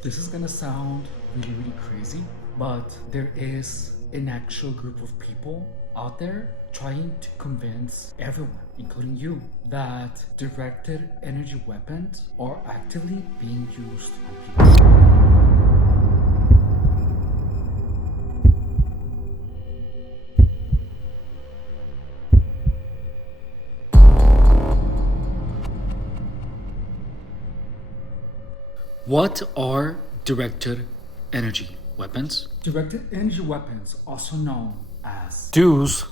This is gonna sound really, really crazy, but there is an actual group of people out there trying to convince everyone, including you, that directed energy weapons are actively being used on people. What are directed energy weapons? Directed energy weapons, also known as DEWs.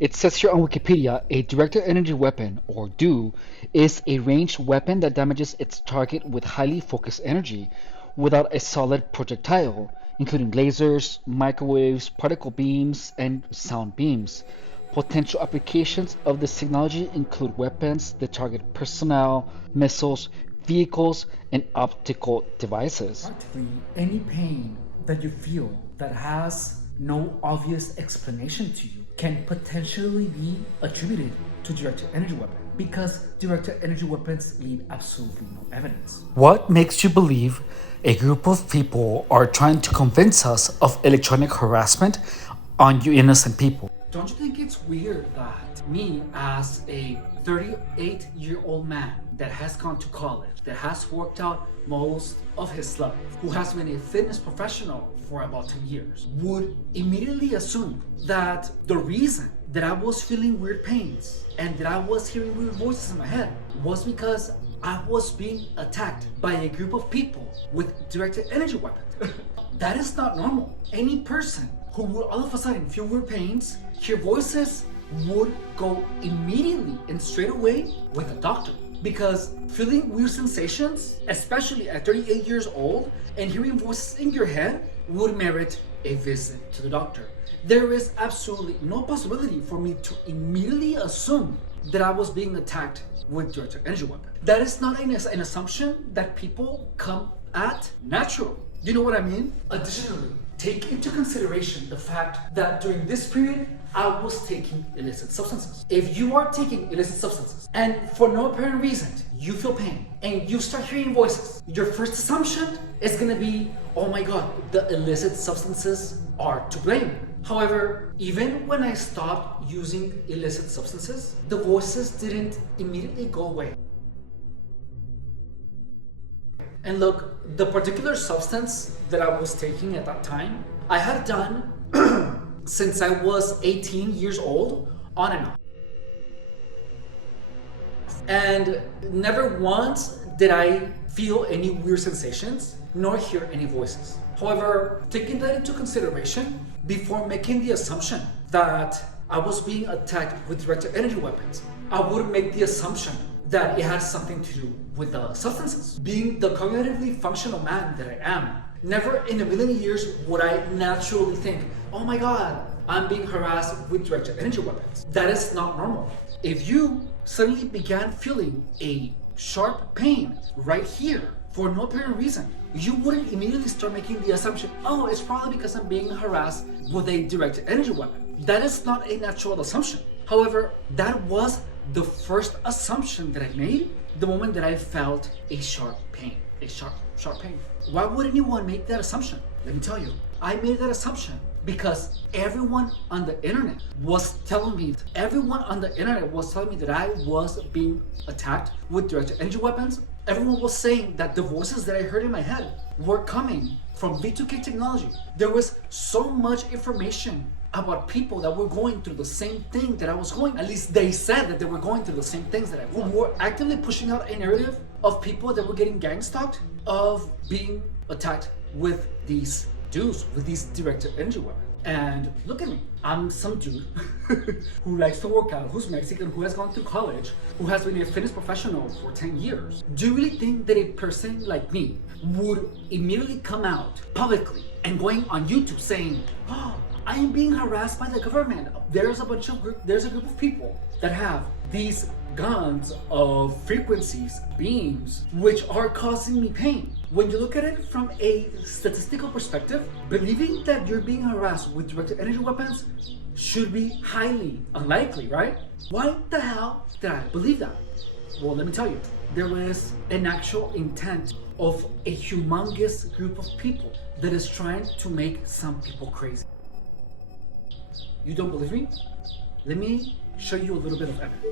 It says here on Wikipedia, a directed energy weapon, or DEW, is a ranged weapon that damages its target with highly focused energy without a solid projectile, including lasers, microwaves, particle beams, and sound beams. Potential applications of this technology include weapons that target personnel, missiles, vehicles, and optical devices. Practically any pain that you feel that has no obvious explanation to you can potentially be attributed to directed energy weapon because directed energy weapons leave absolutely no evidence. What makes you believe a group of people are trying to convince us of electronic harassment on you innocent people? Don't you think it's weird that me, as a 38-year-old man that has gone to college, that has worked out most of his life, who has been a fitness professional for about 10 years, would immediately assume that the reason that I was feeling weird pains and that I was hearing weird voices in my head was because I was being attacked by a group of people with directed energy weapons? That is not normal. Any person who would all of a sudden feel weird pains, hear voices, would go immediately and straight away with a doctor. Because feeling weird sensations, especially at 38 years old, and hearing voices in your head would merit a visit to the doctor. There is absolutely no possibility for me to immediately assume that I was being attacked with directed energy weapon. That is not an assumption that people come at natural. You know what I mean? Additionally, take into consideration the fact that during this period, I was taking illicit substances. If you are taking illicit substances and for no apparent reason, you feel pain and you start hearing voices, your first assumption is gonna be, oh my God, the illicit substances are to blame. However, even when I stopped using illicit substances, the voices didn't immediately go away. And look, the particular substance that I was taking at that time, I had done since I was 18 years old, on and off. And never once did I feel any weird sensations, nor hear any voices. However, taking that into consideration, before making the assumption that I was being attacked with directed energy weapons, I would make the assumption that it had something to do with the substances. Being the cognitively functional man that I am, never in a million years would I naturally think, oh my God, I'm being harassed with directed energy weapons. That is not normal. If you suddenly began feeling a sharp pain right here for no apparent reason, you wouldn't immediately start making the assumption, oh, it's probably because I'm being harassed with a directed energy weapon. That is not a natural assumption. However, that was the first assumption that I made the moment that I felt a sharp pain. A sharp pain. Why would anyone make that assumption? Let me tell you. I made that assumption because everyone on the internet was telling me that I was being attacked with directed energy weapons. Everyone was saying that the voices that I heard in my head were coming from V2K technology. There was so much information about people that were going through the same thing that I was going. At least they said that they were going through the same things that I was. Who were actively pushing out a narrative of people that were getting gang stalked, of being attacked with these DEWs, with these directed energy weapons. And look at me, I'm some dude who likes to work out, who's Mexican, who has gone through college, who has been a fitness professional for 10 years. Do you really think that a person like me would immediately come out publicly and going on YouTube saying, oh, I am being harassed by the government. There's a group of people that have these guns of frequencies, beams, which are causing me pain. When you look at it from a statistical perspective, believing that you're being harassed with directed energy weapons should be highly unlikely, right? Why the hell did I believe that? Well, let me tell you, there was an actual intent of a humongous group of people that is trying to make some people crazy. You don't believe me? Let me show you a little bit of evidence.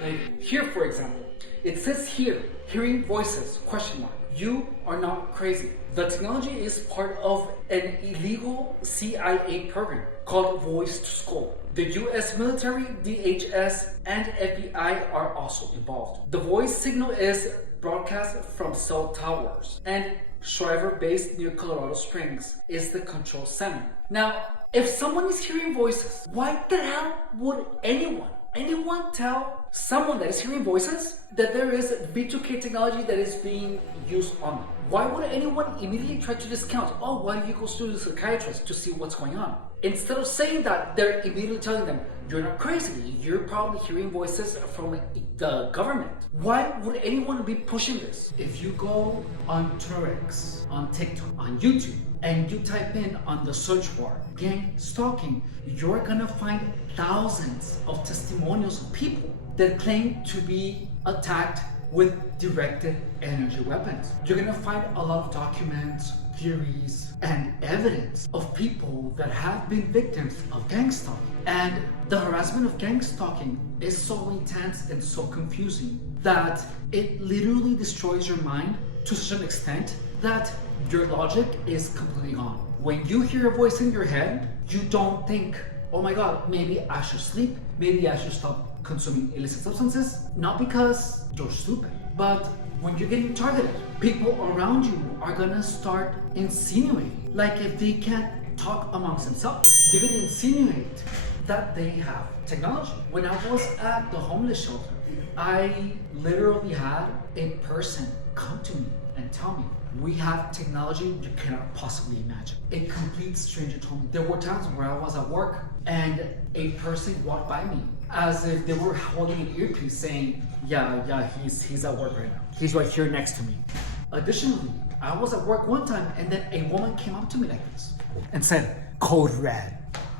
Like here, for example, it says here, hearing voices, question mark. You are not crazy. The technology is part of an illegal CIA program called Voice to Skull. The US military, DHS, and FBI are also involved. The voice signal is broadcast from cell towers, and Shriver, based near Colorado Springs, is the control center. Now, if someone is hearing voices, why the hell would anyone tell someone that is hearing voices that there is V2K technology that is being used on them? Why would anyone immediately try to discount, oh, why don't you go to the psychiatrist to see what's going on? Instead of saying that, they're immediately telling them, you're not crazy, you're probably hearing voices from the government. Why would anyone be pushing this? If you go on Turex, on TikTok, on YouTube, and you type in on the search bar, gang stalking, you're gonna find thousands of testimonials of people that claim to be attacked with directed energy weapons. You're gonna find a lot of documents, theories, and evidence of people that have been victims of gang stalking. And the harassment of gang stalking is so intense and so confusing that it literally destroys your mind to such an extent that your logic is completely gone. When you hear a voice in your head, you don't think, oh my god, maybe I should sleep, maybe I should stop consuming illicit substances, not because you're stupid, but when you're getting targeted, people around you are gonna start insinuating, like if they can't talk amongst themselves, they're gonna insinuate that they have technology. When I was at the homeless shelter, I literally had a person come to me and tell me, we have technology you cannot possibly imagine. A complete stranger told me. There were times where I was at work and a person walked by me as if they were holding an earpiece saying, yeah, he's at work right now. He's right here next to me. Additionally, I was at work one time and then a woman came up to me like this and said, code red.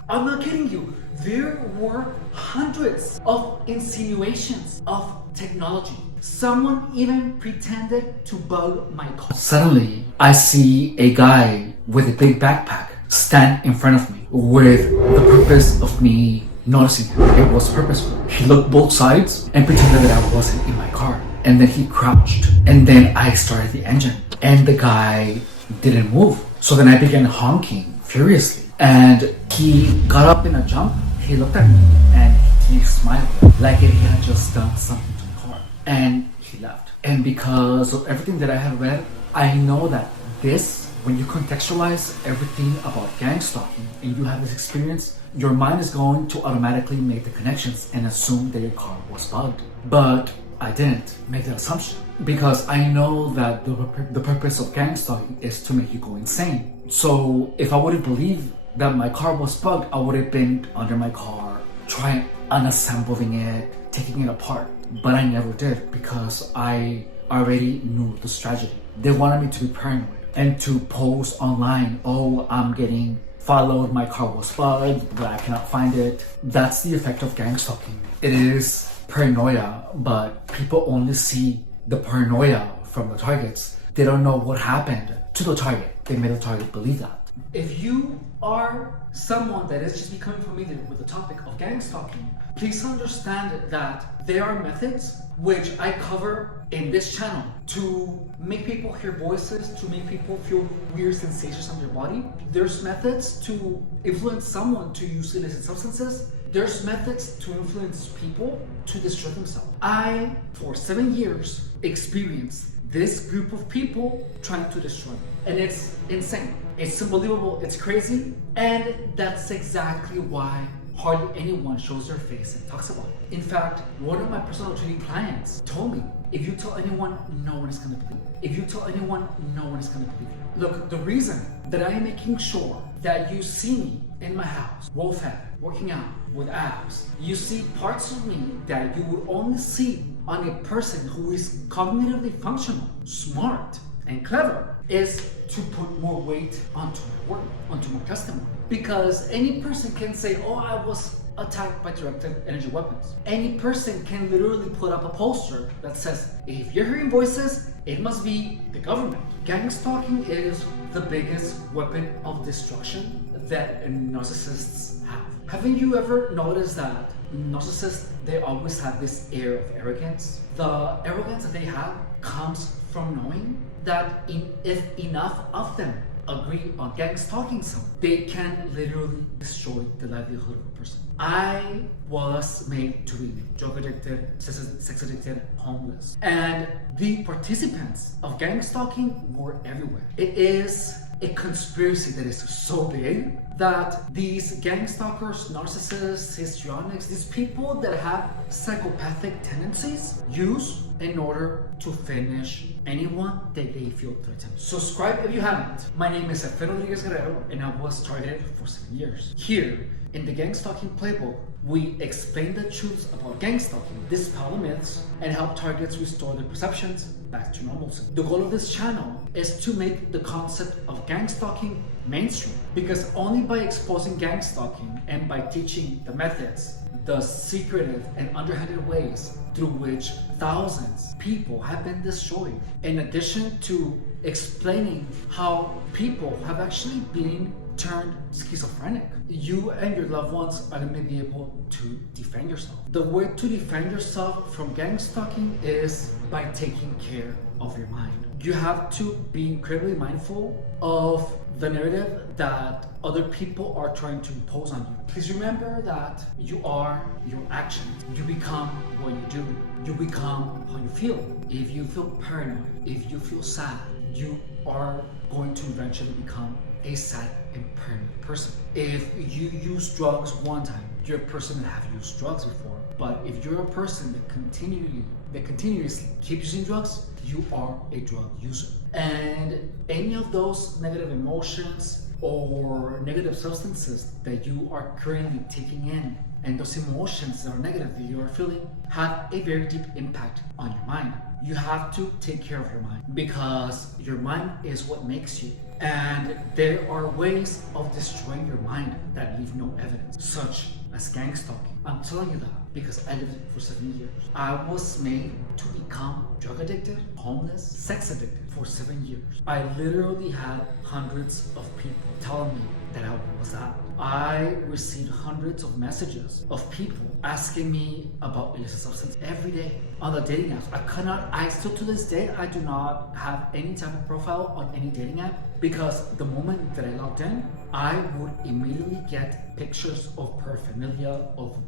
I'm not kidding you. There were hundreds of insinuations of technology. Someone even pretended to bug my car. Suddenly, I see a guy with a big backpack stand in front of me with the purpose of me noticing him. It was purposeful. He looked both sides and pretended that I wasn't in my car. And then he crouched. And then I started the engine. And the guy didn't move. So then I began honking furiously. And he got up in a jump. He looked at me and he smiled like if he had just done something to the car. And he left. And because of everything that I had read, I know that this, when you contextualize everything about gang stalking and you have this experience, your mind is going to automatically make the connections and assume that your car was bugged. But I didn't make that assumption because I know that the purpose of gang stalking is to make you go insane. So if I wouldn't believe that my car was bugged, I would have been under my car, trying unassembling it, taking it apart. But I never did because I already knew the strategy. They wanted me to be paranoid and to post online, oh, I'm getting followed, my car was bugged, but I cannot find it. That's the effect of gang stalking. It is paranoia, but people only see the paranoia from the targets. They don't know what happened to the target. They made the target believe that. If you are someone that is just becoming familiar with the topic of gang stalking, please understand that there are methods which I cover in this channel to make people hear voices, to make people feel weird sensations on their body. There's methods to influence someone to use illicit substances. There's methods to influence people to destroy themselves. I, for 7 years, experienced this group of people trying to destroy me. And it's insane. It's unbelievable. It's crazy. And that's exactly why hardly anyone shows their face and talks about it. In fact, one of my personal training clients told me, if you tell anyone, no one is going to believe you. If you tell anyone, no one is going to believe you. Look, the reason that I am making sure that you see me in my house, wolf-head, working out with abs, you see parts of me that you would only see on a person who is cognitively functional, smart, and clever, is to put more weight onto my work, onto my testimony. Because any person can say, oh, I was attacked by directed energy weapons. Any person can literally put up a poster that says, if you're hearing voices, it must be the government. Gang stalking is the biggest weapon of destruction that narcissists have. Haven't you ever noticed that narcissists, they always have this air of arrogance? The arrogance that they have comes from knowing that if enough of them agree on gang stalking someone, they can literally destroy the livelihood of a person. I was made to be drug addicted, sex addicted, homeless, and the participants of gang stalking were everywhere. It is a conspiracy that is so big that these gang stalkers, narcissists, histrionics, these people that have psychopathic tendencies use in order to finish anyone that they feel threatened. Subscribe if you haven't. My name is Efren Rodriguez Guerrero and I was targeted for 7 years. Here in the Gang Stalking Playbook, we explain the truths about gang stalking, dispel the myths, and help targets restore their perceptions back to normalcy. The goal of this channel is to make the concept of gang stalking mainstream, because only by exposing gang stalking and by teaching the methods, the secretive and underhanded ways through which thousands of people have been destroyed, in addition to explaining how people have actually been turned schizophrenic, you and your loved ones are going to be able to defend yourself. The way to defend yourself from gang stalking is by taking care of your mind. You have to be incredibly mindful of the narrative that other people are trying to impose on you. Please remember that you are your actions. You become what you do. You become how you feel. If you feel paranoid, if you feel sad, you are going to eventually become a sad and paranoid person. If you use drugs one time, you're a person that have used drugs before. But if you're a person that continuously keeps using drugs, you are a drug user. And any of those negative emotions or negative substances that you are currently taking in, and those emotions that are negative that you are feeling, have a very deep impact on your mind. You have to take care of your mind, because your mind is what makes you. And there are ways of destroying your mind that leave no evidence, such as gang stalking. I'm telling you that because I lived it for 7 years. I was made to become drug addicted, homeless, sex addicted for 7 years. I literally had hundreds of people telling me that I was that. I received hundreds of messages of people asking me about illicit substance every day on the dating apps. I still to this day, I do not have any type of profile on any dating app, because the moment that I logged in, I would immediately get pictures of paraphernalia, of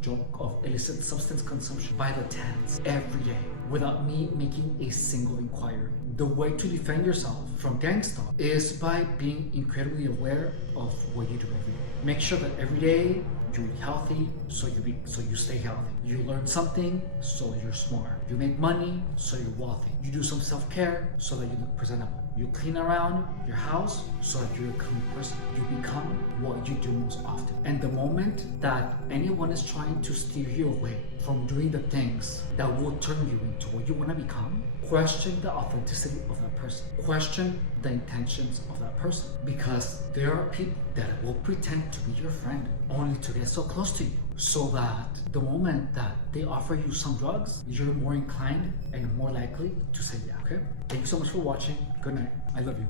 illicit substance consumption by the tens every day, without me making a single inquiry. The way to defend yourself from gang stalk is by being incredibly aware of what you do every day. Make sure that every day you eat healthy, so you stay healthy. You learn something, so you're smart. You make money, so you're wealthy. You do some self-care, so that you look presentable. You clean around your house, so that you're a clean person. You become what you do most often. And the moment that anyone is trying to steer you away from doing the things that will turn you into what you want to become, question the authenticity of that person. Question the intentions of that person. Because there are people that will pretend to be your friend only to get so close to you, so that the moment that they offer you some drugs, you're more inclined and more likely to say yeah. Okay? Thank you so much for watching. Good night. I love you.